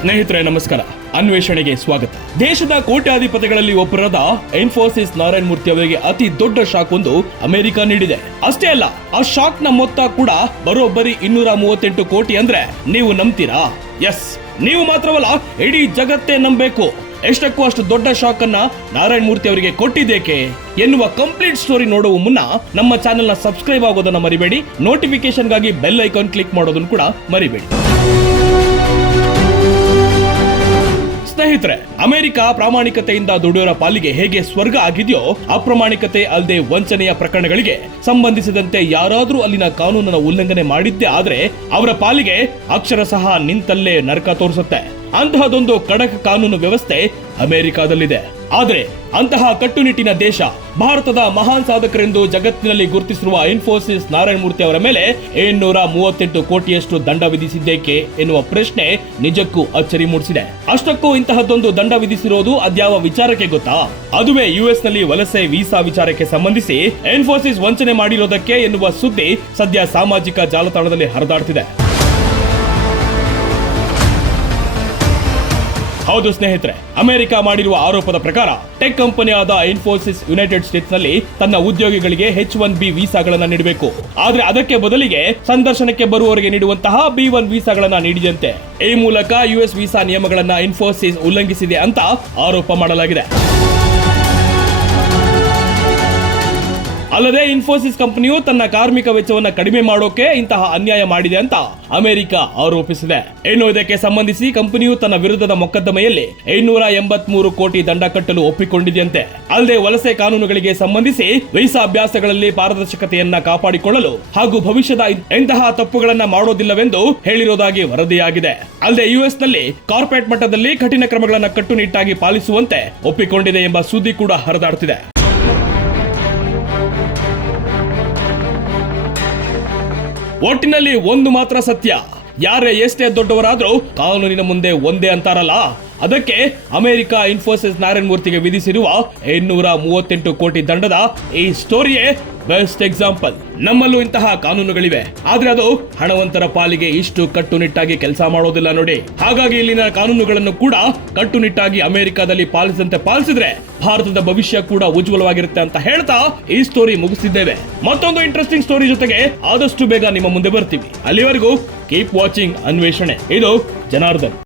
ಸ್ನೇಹಿತರೆ ನಮಸ್ಕಾರ, ಅನ್ವೇಷಣೆಗೆ ಸ್ವಾಗತ. ದೇಶದ ಕೋಟ್ಯಾಧಿಪತಿಗಳಲ್ಲಿ ಒಬ್ಬರಾದ ಇನ್ಫೋಸಿಸ್ ನಾರಾಯಣ್ ಮೂರ್ತಿ ಅವರಿಗೆ ಅತಿ ದೊಡ್ಡ ಶಾಕ್ ಒಂದು ಅಮೆರಿಕ ನೀಡಿದೆ. ಅಷ್ಟೇ ಅಲ್ಲ, ಆ ಶಾಕ್ ನ ಮೊತ್ತ ಕೂಡ ಬರೋಬ್ಬರಿ 238 ಕೋಟಿ. ಅಂದ್ರೆ ನೀವು ನಂಬ್ತೀರಾ? ಎಸ್, ನೀವು ಮಾತ್ರವಲ್ಲ, ಇಡೀ ಜಗತ್ತೇ ನಂಬಬೇಕು. ಎಷ್ಟಕ್ಕೂ ಅಷ್ಟು ದೊಡ್ಡ ಶಾಕ್ ಅನ್ನ ನಾರಾಯಣ್ ಮೂರ್ತಿ ಅವರಿಗೆ ಕೊಟ್ಟಿದ್ದೇಕೆ ಎನ್ನುವ ಕಂಪ್ಲೀಟ್ ಸ್ಟೋರಿ ನೋಡುವ ಮುನ್ನ ನಮ್ಮ ಚಾನೆಲ್ ನ ಸಬ್ಸ್ಕ್ರೈಬ್ ಆಗೋದನ್ನ ಮರಿಬೇಡಿ. ನೋಟಿಫಿಕೇಶನ್ ಗಾಗಿ ಬೆಲ್ ಐಕಾನ್ ಕ್ಲಿಕ್ ಮಾಡೋದನ್ನು ಕೂಡ ಮರಿಬೇಡಿ. ಸ್ನೇಹಿತರೆ, ಅಮೆರಿಕ ಪ್ರಾಮಾಣಿಕತೆಯಿಂದ ದುಡಿಯೋರ ಪಾಲಿಗೆ ಹೇಗೆ ಸ್ವರ್ಗ ಆಗಿದೆಯೋ, ಅಪ್ರಾಮಾಣಿಕತೆ ಅಲ್ಲದೆ ವಂಚನೆಯ ಪ್ರಕರಣಗಳಿಗೆ ಸಂಬಂಧಿಸಿದಂತೆ ಯಾರಾದ್ರೂ ಅಲ್ಲಿನ ಕಾನೂನನ್ನ ಉಲ್ಲಂಘನೆ ಮಾಡಿದ್ದೇ ಆದ್ರೆ ಅವರ ಪಾಲಿಗೆ ಅಕ್ಷರಶಃ ನಿಂತಲ್ಲೇ ನರಕ ತೋರಿಸುತ್ತೆ. ಅಂತಹದೊಂದು ಖಡಕ್ ಕಾನೂನು ವ್ಯವಸ್ಥೆ ಅಮೆರಿಕಾದಲ್ಲಿದೆ. ಆದ್ರೆ ಅಂತಹ ಕಟ್ಟುನಿಟ್ಟಿನ ದೇಶ ಭಾರತದ ಮಹಾನ್ ಸಾಧಕರೆಂದು ಜಗತ್ತಿನಲ್ಲಿ ಗುರುತಿಸಿರುವ ಇನ್ಫೋಸಿಸ್ ನಾರಾಯಣ್ ಮೂರ್ತಿ ಅವರ ಮೇಲೆ 738 ಕೋಟಿಯಷ್ಟು ದಂಡ ವಿಧಿಸಿದ್ದೇಕೆ ಎನ್ನುವ ಪ್ರಶ್ನೆ ನಿಜಕ್ಕೂ ಅಚ್ಚರಿ ಮೂಡಿಸಿದೆ. ಅಷ್ಟಕ್ಕೂ ಇಂತಹದ್ದೊಂದು ದಂಡ ವಿಧಿಸಿರೋದು ಅದ್ಯಾವ ವಿಚಾರಕ್ಕೆ ಗೊತ್ತಾ? ಅದುವೇ ಯುಎಸ್ ನಲ್ಲಿ ವಲಸೆ ವೀಸಾ ವಿಚಾರಕ್ಕೆ ಸಂಬಂಧಿಸಿ ಇನ್ಫೋಸಿಸ್ ವಂಚನೆ ಮಾಡಿರೋದಕ್ಕೆ ಎನ್ನುವ ಸುದ್ದಿ ಸದ್ಯ ಸಾಮಾಜಿಕ ಜಾಲತಾಣದಲ್ಲಿ ಹರಿದಾಡ್ತಿದೆ. ಹೌದು ಸ್ನೇಹಿತರೆ, ಅಮೆರಿಕ ಮಾಡಿರುವ ಆರೋಪದ ಪ್ರಕಾರ ಟೆಕ್ ಕಂಪನಿಯಾದ ಇನ್ಫೋಸಿಸ್ ಯುನೈಟೆಡ್ ಸ್ಟೇಟ್ಸ್ ನಲ್ಲಿ ತನ್ನ ಉದ್ಯೋಗಿಗಳಿಗೆ H1B ವೀಸಾಗಳನ್ನ ನೀಡಬೇಕು. ಆದ್ರೆ ಅದಕ್ಕೆ ಬದಲಿಗೆ ಸಂದರ್ಶನಕ್ಕೆ ಬರುವವರಿಗೆ ನೀಡುವಂತಹ B1 ವೀಸಾಗಳನ್ನ ನೀಡಿದಂತೆ ಈ ಮೂಲಕ ಯುಎಸ್ ವೀಸಾ ನಿಯಮಗಳನ್ನ ಇನ್ಫೋಸಿಸ್ ಉಲ್ಲಂಘಿಸಿದೆ ಅಂತ ಆರೋಪ ಮಾಡಲಾಗಿದೆ. ಅಲ್ಲದೆ ಇನ್ಫೋಸಿಸ್ ಕಂಪನಿಯು ತನ್ನ ಕಾರ್ಮಿಕ ವೆಚ್ಚವನ್ನು ಕಡಿಮೆ ಮಾಡೋಕೆ ಇಂತಹ ಅನ್ಯಾಯ ಮಾಡಿದೆ ಅಂತ ಅಮೆರಿಕ ಆರೋಪಿಸಿದೆ. ಇನ್ನು ಇದಕ್ಕೆ ಸಂಬಂಧಿಸಿ ಕಂಪನಿಯು ತನ್ನ ವಿರುದ್ಧದ ಮೊಕದ್ದಮೆಯಲ್ಲಿ 883 ಕೋಟಿ ದಂಡ ಕಟ್ಟಲು ಒಪ್ಪಿಕೊಂಡಿದೆಯಂತೆ. ಅಲ್ಲದೆ ವಲಸೆ ಕಾನೂನುಗಳಿಗೆ ಸಂಬಂಧಿಸಿ ವೀಸಾ ಅಭ್ಯಾಸಗಳಲ್ಲಿ ಪಾರದರ್ಶಕತೆಯನ್ನ ಕಾಪಾಡಿಕೊಳ್ಳಲು ಹಾಗೂ ಭವಿಷ್ಯದ ಇಂತಹ ತಪ್ಪುಗಳನ್ನ ಮಾಡೋದಿಲ್ಲವೆಂದು ಹೇಳಿರುವುದಾಗಿ ವರದಿಯಾಗಿದೆ. ಅಲ್ಲದೆ ಯುಎಸ್ ನಲ್ಲಿ ಕಾರ್ಪೊರೇಟ್ ಮಟ್ಟದಲ್ಲಿ ಕಠಿಣ ಕ್ರಮಗಳನ್ನು ಕಟ್ಟುನಿಟ್ಟಾಗಿ ಪಾಲಿಸುವಂತೆ ಒಪ್ಪಿಕೊಂಡಿದೆ ಎಂಬ ಸುದ್ದಿ ಕೂಡ ಹರಿದಾಡುತ್ತಿದೆ. ಒಟ್ಟಿನಲ್ಲಿ ಒಂದು ಮಾತ್ರ ಸತ್ಯ, ಯಾರೇ ಎಷ್ಟೇ ದೊಡ್ಡವರಾದ್ರೂ ಕಾನೂನಿನ ಮುಂದೆ ಒಂದೇ ಅಂತಾರಲ್ಲ. ಅದಕ್ಕೆ ಅಮೆರಿಕ ಇನ್ಫೋಸಿಸ್ ನಾರಾಯಣ್ ಮೂರ್ತಿಗೆ ವಿಧಿಸಿರುವ 838 ಕೋಟಿ ದಂಡದ ಈ ಸ್ಟೋರಿಯೇ ಬೆಸ್ಟ್ ಎಕ್ಸಾಂಪಲ್. ನಮ್ಮಲ್ಲೂ ಇಂತಹ ಕಾನೂನುಗಳಿವೆ, ಆದ್ರೆ ಅದು ಹಣವಂತರ ಪಾಲಿಗೆ ಇಷ್ಟು ಕಟ್ಟುನಿಟ್ಟಾಗಿ ಕೆಲಸ ಮಾಡೋದಿಲ್ಲ ನೋಡಿ. ಹಾಗಾಗಿ ಇಲ್ಲಿನ ಕಾನೂನುಗಳನ್ನು ಕೂಡ ಕಟ್ಟುನಿಟ್ಟಾಗಿ ಅಮೆರಿಕದಲ್ಲಿ ಪಾಲಿಸಿದ್ರೆ ಭಾರತದ ಭವಿಷ್ಯ ಕೂಡ ಉಜ್ವಲವಾಗಿರುತ್ತೆ ಅಂತ ಹೇಳ್ತಾ ಈ ಸ್ಟೋರಿ ಮುಗಿಸಿದ್ದೇವೆ. ಮತ್ತೊಂದು ಇಂಟ್ರೆಸ್ಟಿಂಗ್ ಸ್ಟೋರಿ ಜೊತೆಗೆ ಆದಷ್ಟು ಬೇಗ ನಿಮ್ಮ ಮುಂದೆ ಬರ್ತೀವಿ. ಅಲ್ಲಿವರೆಗೂ ಕೀಪ್ ವಾಚಿಂಗ್ ಅನ್ವೇಷಣೆ. ಇದು ಜನಾರ್ದನ್.